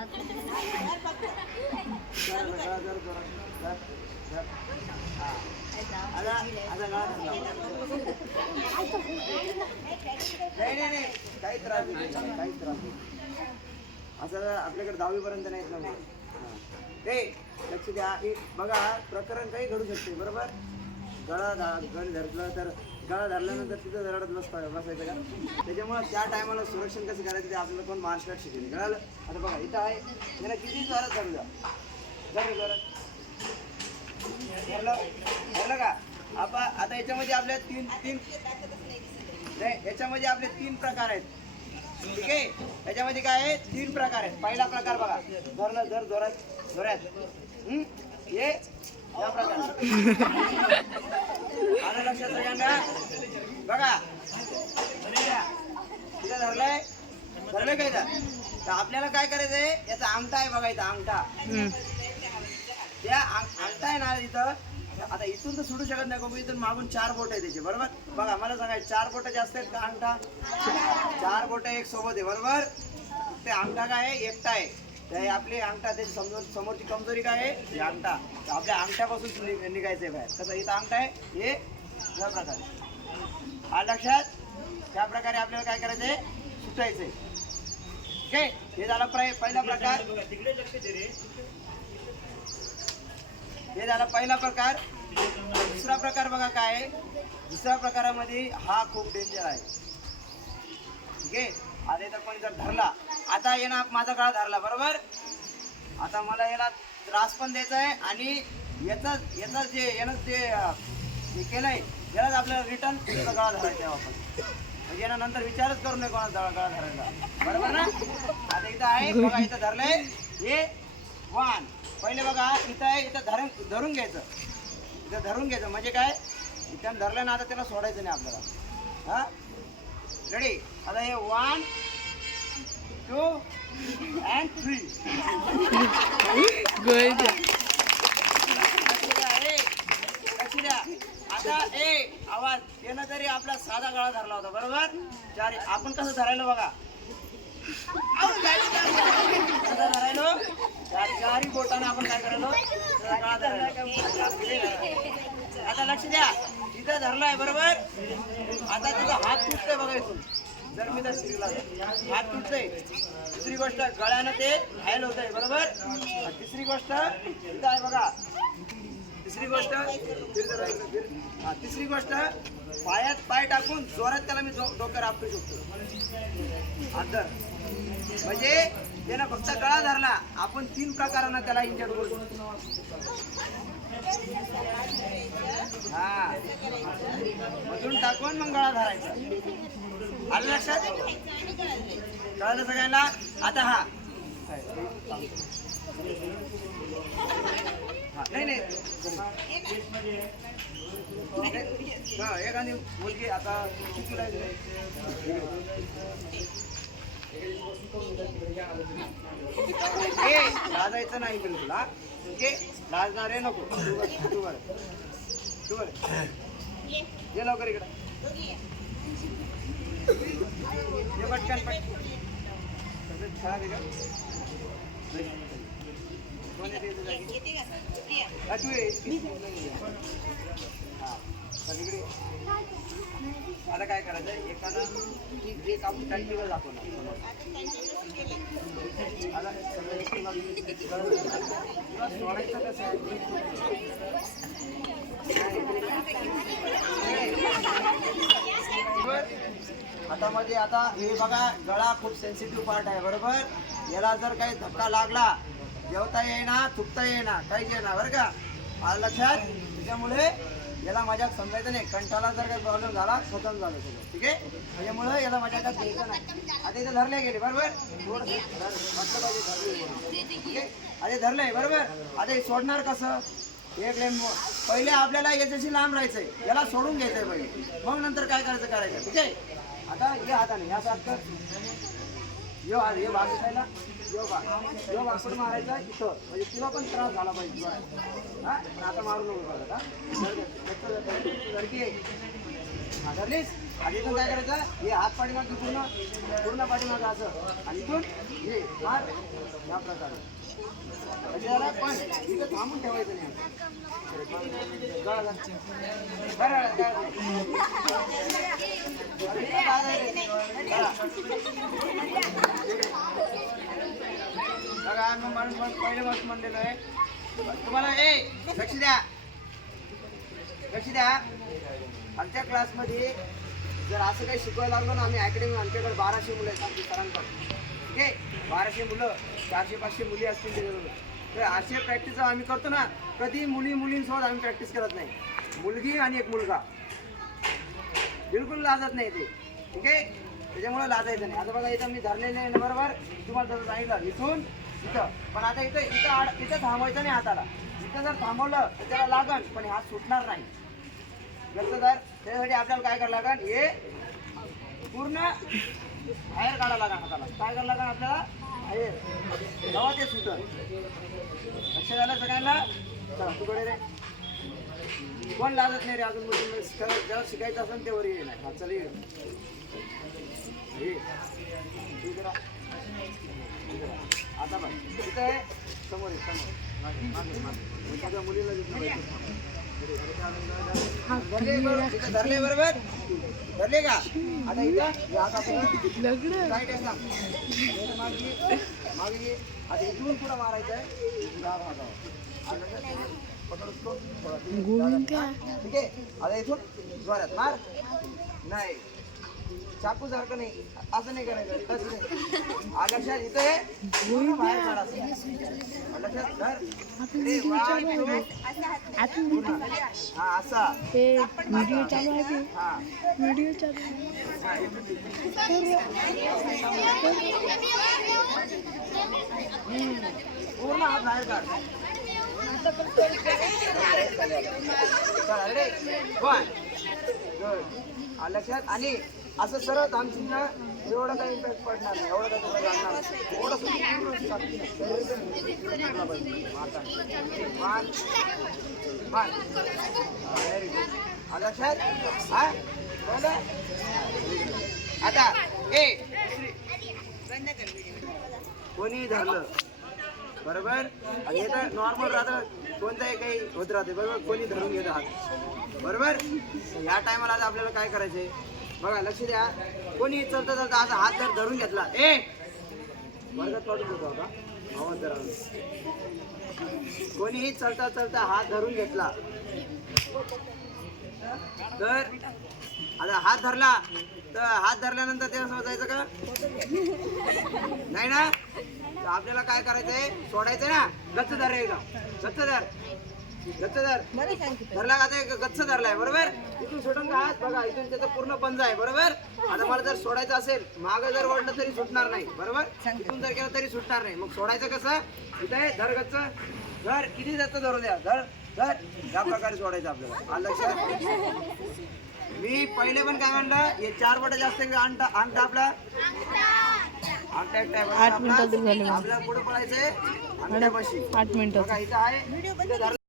नाही काही त्रास काही त्रास असं आपल्याकडे 10वी पर्यंत नाहीत ना. ते लक्ष द्या. बघा प्रकरण काही घडू शकते बरोबर. गळा धरलं तर गळा धरल्यानंतर तिथं रडत बसायचं का. त्याच्यामुळे त्या टायमाला सुरक्षण कसं करायचं ते आपल्याला कोण मार्शल आर्ट शिकेल कळालं. आता बघा इथं आहे त्याला किती जोरात धरू द्या. जोरात धरलं का. आता याच्यामध्ये आपल्या तीन नाही याच्यामध्ये आपले 3 प्रकार आहेत. ठीक आहे. याच्यामध्ये काय आहे 3 प्रकार आहेत. पहिला प्रकार बघा धरलं जर जोरात हे या प्रकार आलं लक्षात सगळ्यांना. बघा तिथं धरलंय काय तर आपल्याला काय करायचंय याचा अंगठा आहे बघा इथं अंगठा. त्या अंगठा आहे ना इथं. आता इथून तर सुटू शकत नाही बघू. इथून मागून 4 बोट आहे त्याचे बरोबर. बघा मला सांगायचं 4 बोट जास्त आहेत का अंगठा. 4 बोट एक सोबत आहे बरोबर. ते अंगठा काय आहे एकटा आहे. ते आपली अंगठा त्याची समोरची कमजोरी काय आहे हे अंगठा. आपल्या अंगठ्यापासून निघायचंय बाहेर. कसं इथं अंगठा आहे हे या प्रकारे हा लक्षात. त्या प्रकारे आपल्याला काय करायचंय सुटायचंय. ठीक आहे. हे झाला पहिला प्रकार. हे झाला पहिला प्रकार. दुसरा प्रकार बघा काय आहे. दुसऱ्या प्रकारामध्ये हा खूप डेंजर आहे. ठीक आहे. आता इथं पण जर धरला आता येणार माझा गळा धरला बरोबर. आता मला याला त्रास पण द्यायचा आहे आणि याचा जे यानं ते केलंय यालाच आपल्याला रिटर्न गळा धरायचा आहे आपण. म्हणजे यानं नंतर विचारच करू नये कोणाचा गळा धरायचा बरोबर ना. आता इथं आहे बघा इथं धरलंय हे 1. पहिले बघा इथं आहे इथं धरून घ्यायचं. इथं धरून घ्यायचं म्हणजे काय इथं धरलं ना आता त्याला सोडायचं नाही आपल्याला. हा रेडी. आता हे 1 2 and 3 आता आवाज येणं तरी आपला साधा गळा धरला होता बरोबर. आपण कसं धरायला बघा धरायलो 4 बोटाने आपण काय करायलो गळा धरायला. आता लक्ष द्या तिथं धरलाय बरोबर. आता तिचा हात तुटतोय बघा इथून. जर मी त्या स्त्रीला हात तुटतोय. दुसरी गोष्ट गळ्यानं ते घायल होत आहे बरोबर. तिसरी गोष्ट इथं आहे बघा. तिसरी गोष्ट पायात पाय टाकून जोरात त्याला मी डोक्यावर आपटू शकतो. अंदर म्हणजे त्यानं फक्त गळा धरला. आपण 3 प्रकारांना त्याला इंजर करू शकतो. हा मधून टाकून मग गळा धरायचा. आलं लक्षात. कळलं सगळ्यांना. आता हा नाही एखादी मुलगी आता लाजायचं नाही तुला. ओके लाजणारे नको. तू ये लवकर इकडे ये पटकन छान आहे का. आता काय करायचं एखादा जे काम कंटिन्यू दाखवणार सोडायचं कसं आहे. हातामध्ये आता हे बघा गळा खूप सेन्सिटिव्ह पार्ट आहे बरोबर. याला जर काही धक्का लागला जेवता येईना थुकता येईना काहीच येईना बरं का. आलं लक्षात. त्याच्यामुळे याला मजाक समजायचं नाही. कंठाला जर काही प्रॉब्लेम झाला खतम झालं सगळं. ठीक आहे. त्याच्यामुळे याला मजाकात घ्यायचं नाही. आता इथं धरले गेले बरोबर. म्हटलं पाहिजे धरले. ठीक आहे. आता धरलंय बरोबर. आता हे सोडणार कसं. एक पहिले आपल्याला याच्याशी लांब राहायचंय. याला सोडून घ्यायचंय पहिले मग नंतर काय करायचं. ठीक आहे. आता या हाताने या सारखं यो भाग दिसायला यो भाग पण मारायचा इथं म्हणजे तुला पण त्रास झाला पाहिजे. हा आता मारू नको. धरलीस आणि इथून काय करायचं, हे हात पाठीमागे पूर्ण पूर्ण पाठीमागं असं, आणि इथून हे मार या प्रकारे. त्याच्याला पण इथं थांबून ठेवायचं नाही. बघा मग पहिले बस म्हणलेलो आहे तुम्हाला. लक्ष द्या, लक्ष द्या. आमच्या क्लासमध्ये जर असं काही शिकवायला लागलो ना, आम्ही अकॅडमी, आमच्याकडे 1200 मुलं आहेत आमच्या सरांकडे. ठीक आहे, 1200 मुलं, 400-500 मुली असतील त्याच्याबरोबर. तर असे प्रॅक्टिस आम्ही करतो ना, कधी मुलींसोबत आम्ही प्रॅक्टिस करत नाही. मुलगी आणि एक मुलगा, बिलकुल लाजत नाही ते. ठीक आहे, त्याच्यामुळे लाजायचं नाही. आता बघा इथं मी धरलेलं आहे बरोबर, तुम्हाला तसं सांगितलं इथून इथं. पण आता इथं थांबवायचं नाही हाताला. इथं जर थांबवलं तर त्याला लागण, पण हात सुटणार नाही. जर त्याच्यासाठी आपल्याला काय करावं लागेल, हे पूर्ण बाहेर काढावं लागेल हाताला. काय करावं लागेल आपल्याला, बाहेर, तेव्हा ते सुटल. लक्ष झालं सगळ्यांना. चला तू कडे रे, कोण लाजत नाही रे अजून. जेव्हा शिकायचं असेल तेव्हा ये नाही. हा चल ये तू करा. आता बघ इथं आहे, समोर समोर मुलीला धरले बरोबर, धरले का. आता इथं मागे आता इथून पुढं मारायचं आहे. ठीक आहे, आता इथून जोरात मार. नाही चाकू सारखं नाही, असं नाही करायचं. लक्षात इथं आहे बाहेर काढा. लक्षात धर. हा असा व्हिडिओ चालू आहे. हा व्हिडिओ चालू पूर्ण हात बाहेर काढ. लक्षात. आणि असं सरळ थांबशील ना, एवढं काही इम्पॅक्ट पडणार नाही. एवढं काही तुला जाणणार नाही. लक्षात. हा आता कोणी धरलं बरोबर, आणि तर नॉर्मल राहतं, कोणताही काही होत राहते बरोबर. कोणी धरून घेतं हात बरोबर. या टायमाला आता आपल्याला काय करायचंय बघा, लक्ष द्या. कोणी चलता चलता असा हात जर धरून घेतला, वर्गात पाठवून देतो आता आवाज जरा. कोणीही चलता चलता हात धरून घेतला तर, आता हात धरला तर हात धरल्यानंतर तेव्हा समजायचं का नाही ना. तर आपल्याला काय करायचंय, सोडायचंय ना. गच्च धर रे, गच्च धर, गच्च धर. धरला का ते गच्च धरलाय बरोबर. इथून सोडून का हात बघा, इथून त्याचा पूर्ण पंजा आहे बरोबर. आता मला जर सोडायचं असेल, मागं जर ओढलं तरी सुटणार नाही बरोबर. इथून जर केलं तरी सुटणार नाही. मग सोडायचं कसं, इथं आहे धर गच्च धर. किती जास्त धरू द्या, धर धर. या प्रकारे सोडायचं आपल्याला. लक्षात. मी पहिले पण काय म्हणलं, हे 4 बोटं जास्त अंगठा आपला आठ मिनिटं झाले. आपल्याला पुढे पळायचंय अंगठ्यापाशी. 8 मिनिटं. बघा इथं आहे.